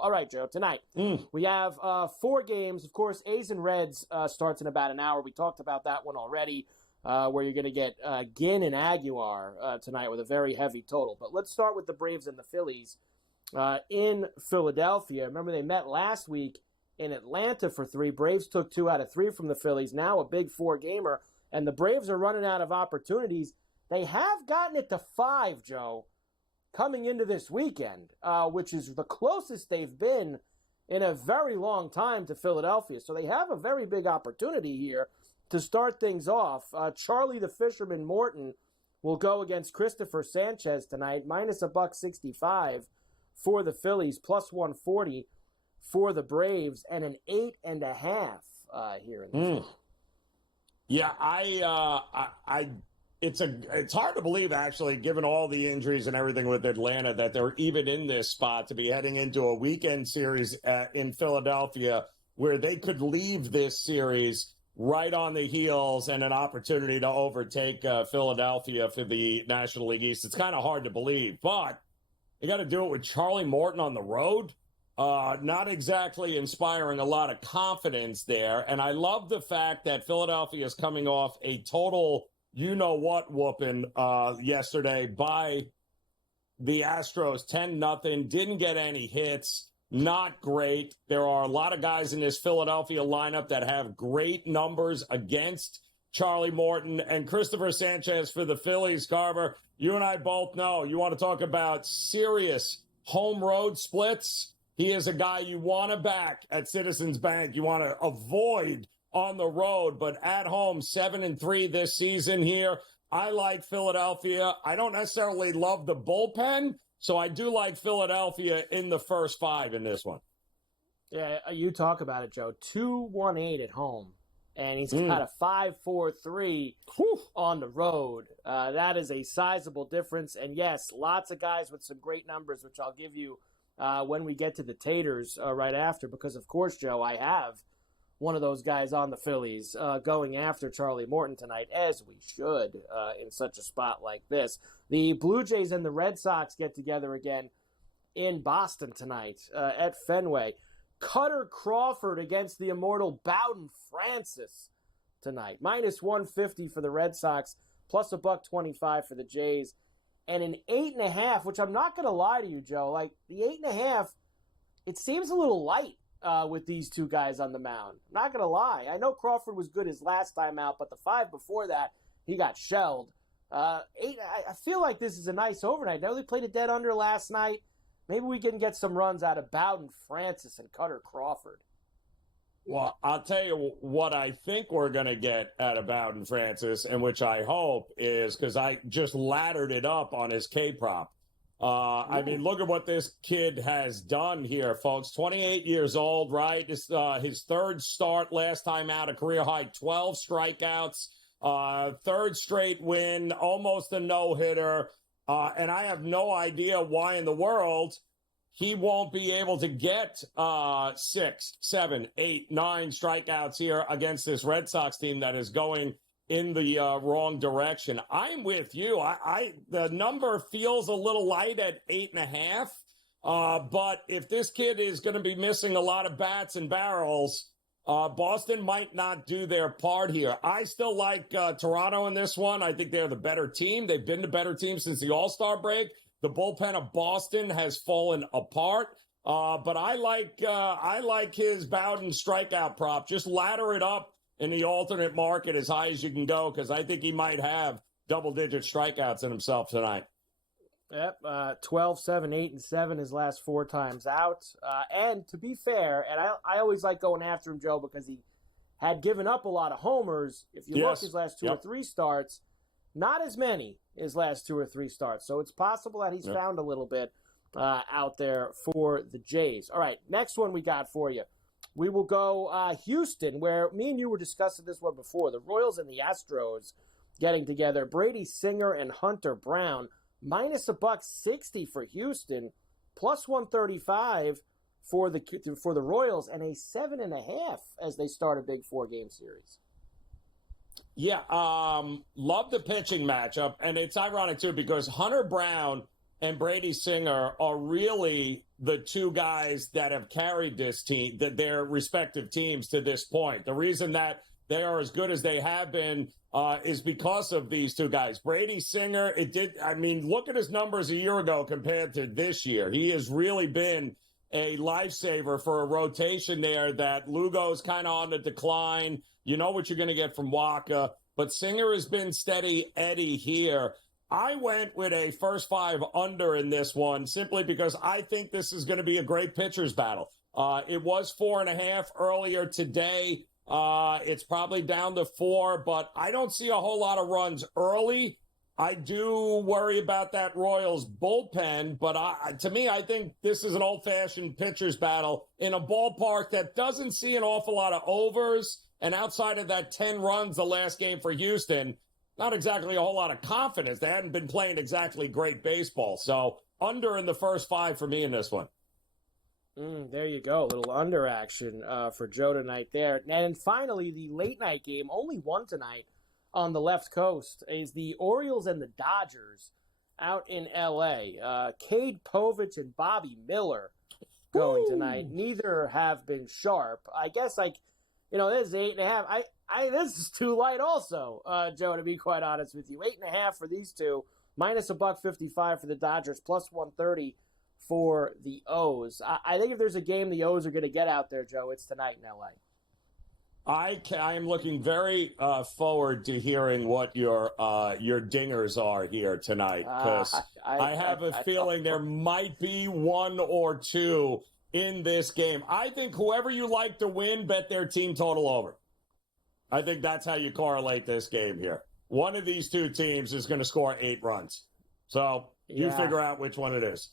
All right, Joe, tonight we have 4 games. Of course, A's and Reds starts in about an hour. We talked about that one already, where you're going to get Ginn and Aguilar tonight with a very heavy total. But let's start with the Braves and the Phillies in Philadelphia. Remember, they met last week in Atlanta for 3. Braves took 2 out of 3 from the Phillies. Now a big 4-gamer, and the Braves are running out of opportunities. They have gotten it to 5, Joe, coming into this weekend, which is the closest they've been in a very long time to Philadelphia. So they have a very big opportunity here to start things off. Charlie the Fisherman Morton will go against Christopher Sanchez tonight, minus $165 for the Phillies, plus 140 for the Braves, and an 8.5 here in this one. Yeah, it's hard to believe, actually, given all the injuries and everything with Atlanta, that they're even in this spot to be heading into a weekend series in Philadelphia where they could leave this series right on the heels and an opportunity to overtake Philadelphia for the National League East. It's kind of hard to believe, but you got to do it with Charlie Morton on the road. Not exactly inspiring a lot of confidence there. And I love the fact that Philadelphia is coming off a total you-know-what whooping yesterday by the Astros, 10-0. Didn't get any hits. Not great. There are a lot of guys in this Philadelphia lineup that have great numbers against Charlie Morton and Christopher Sanchez for the Phillies. Carver, you and I both know you want to talk about serious home road splits. He is a guy you want to back at Citizens Bank. You want to avoid on the road, but at home, 7-3 this season here. I like Philadelphia. I don't necessarily love the bullpen, so I do like Philadelphia in the first 5 in this one. Yeah, you talk about it, Joe. 2-1-8 at home, and he's got a 5-4-3 on the road. That is a sizable difference, and yes, lots of guys with some great numbers, which I'll give you when we get to the Taters right after, because, of course, Joe, I have one of those guys on the Phillies going after Charlie Morton tonight, as we should in such a spot like this. The Blue Jays and the Red Sox get together again in Boston tonight at Fenway. Cutter Crawford against the immortal Bowden Francis tonight. Minus 150 for the Red Sox, plus $125 for the Jays. And an 8.5, which I'm not going to lie to you, Joe. Like, the 8.5, it seems a little light with these two guys on the mound. I'm not going to lie. I know Crawford was good his last time out, but the 5 before that, he got shelled. 8, I feel like this is a nice overnight. I know they played a dead under last night. Maybe we can get some runs out of Bowden Francis and Cutter Crawford. Well, I'll tell you what I think we're going to get out of Bowden Francis, and which I hope is, because I just laddered it up on his K-prop. I mean, look at what this kid has done here, folks. 28 years old, right? This, his 3rd start last time out, a career-high 12 strikeouts, 3rd straight win, almost a no-hitter. And I have no idea why in the world he won't be able to get 6, 7, 8, 9 strikeouts here against this Red Sox team that is going in the wrong direction. I'm with you. The number feels a little light at 8.5. But if this kid is going to be missing a lot of bats and barrels, Boston might not do their part here. I still like Toronto in this one. I think they're the better team. They've been the better team since the All-Star break. The bullpen of Boston has fallen apart. But I like his Bowden strikeout prop. Just ladder it up in the alternate market as high as you can go, because I think he might have double-digit strikeouts in himself tonight. Yep, 12, 7, 8, and 7 his last 4 times out. And to be fair, and I always like going after him, Joe, because he had given up a lot of homers. If you look his last 2 or 3 starts, not as many his last 2 or 3 starts. So it's possible that he's found a little bit out there for the Jays. All right, next one we got for you. We will go Houston, where me and you were discussing this one before. The Royals and the Astros getting together. Brady Singer and Hunter Brown. Minus $160 for Houston, plus 135 for the Royals, and a 7.5 as they start a big 4-game series. Yeah, love the pitching matchup, and it's ironic too because Hunter Brown and Brady Singer are really the two guys that have carried this team, their respective teams to this point. The reason that they are as good as they have been is because of these two guys. Brady, Singer, look at his numbers a year ago compared to this year. He has really been a lifesaver for a rotation there that Lugo's kind of on the decline. You know what you're going to get from Waka, but Singer has been steady Eddie here. I went with a first 5 under in this one simply because I think this is going to be a great pitcher's battle. It was 4.5 earlier today. It's probably down to 4, but I don't see a whole lot of runs early. I do worry about that Royals bullpen, but to me, I think this is an old-fashioned pitcher's battle in a ballpark that doesn't see an awful lot of overs. And outside of that 10 runs the last game for Houston, not exactly a whole lot of confidence. They hadn't been playing exactly great baseball. So under in the first 5 for me in this one. There you go. A little under action for Joe tonight there. And finally, the late night game, only one tonight on the left coast, is the Orioles and the Dodgers out in L.A. Cade Povich and Bobby Miller going tonight. Neither have been sharp. I guess, this is 8.5. This is too light also, Joe, to be quite honest with you. 8.5 for these two, minus $1.55 for the Dodgers, plus 130 for the O's. I think if there's a game the O's are going to get out there, Joe, it's tonight in L.A. I am looking very forward to hearing what your dingers are here tonight, because I have a feeling there might be one or two in this game. I think whoever you like to win, bet their team total over. I think that's how you correlate this game here. One of these two teams is going to score 8 runs. So you figure out which one it is.